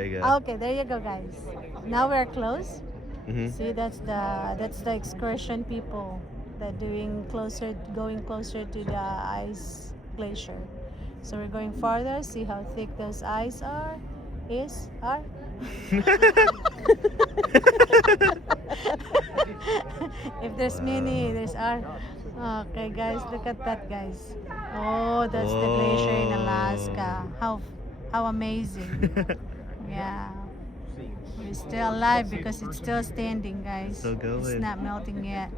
There you go. Okay, there you go, guys. Now we're close. Hmm. See, that's the excursion people that going closer to the ice glacier. So we're going farther. See how thick those ice are. Are. If there's many, there's are. Okay, guys, look at that, guys. Oh, that's the glacier in Alaska. How amazing. Yeah. We're still alive because it's still standing, guys. Still going. It's not melting yet.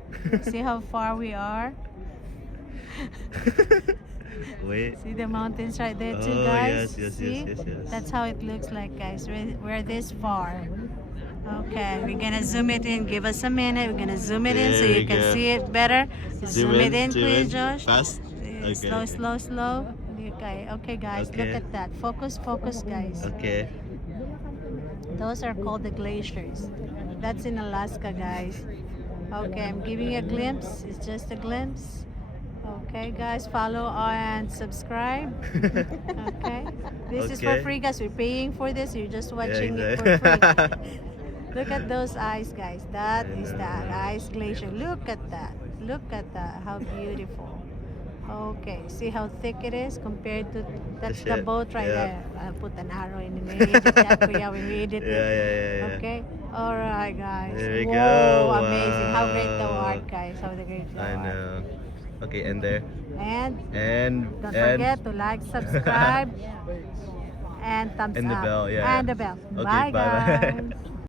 See how far we are? Wait. See the mountains right there too, Oh, guys? yes. See? That's how it looks like, guys. We're this far. Okay, we're gonna zoom it in. Give us a minute. We're gonna zoom it in so There you we can go. see it better. Zoom it in, zoom please, in. Josh. Fast. Okay. Slow. Okay, guys, look Okay. at that. Focus, guys. Okay. Those are called the glaciers. That's in Alaska, guys. Okay, I'm giving you a glimpse. It's just a glimpse. Okay, guys, follow and subscribe. Okay, this is for Okay. free, guys. We're paying for this. You're just watching Yeah, it for free. exactly. Look at those ice, guys. That is the ice glacier. Look at that. Look at that. How beautiful. Okay, see how thick it is compared to that's the ship, boat right yeah. there. I'll put an arrow in the middle. That kuya when we edit it. Yeah. Okay. All right, guys. There we Whoa, go. amazing. How great the Wow. art, guys. How the great the I art. know. Okay, and there. And And don't forget to like, subscribe, and thumbs And the up. bell, yeah. And the bell. Okay, Bye, bye-bye. guys.